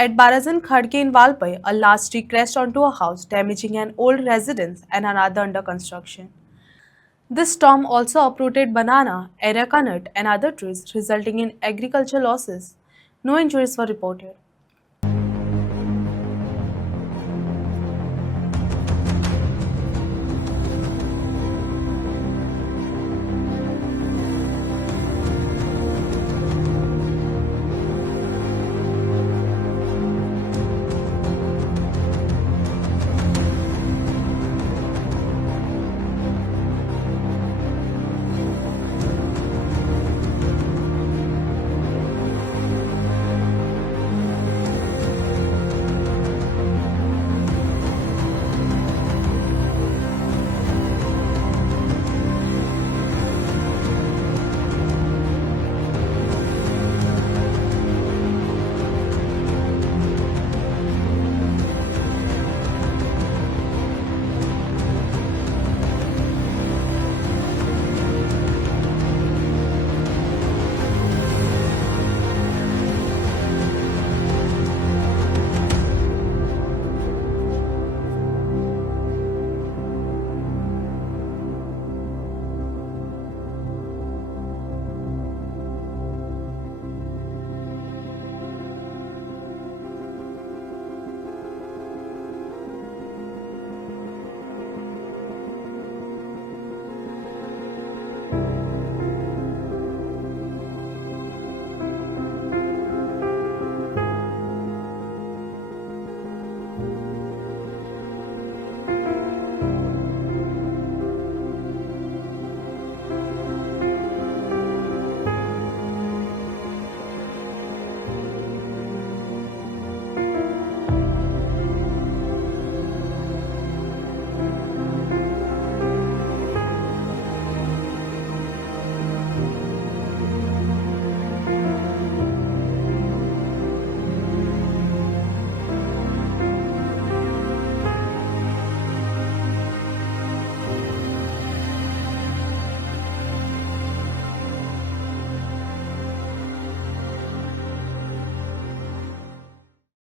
At Barajan Khadki in Valpoi, a large tree crashed onto a house, damaging an old residence and another under construction. This storm also uprooted banana, arecanut, and other trees, resulting in agricultural losses. No injuries were reported.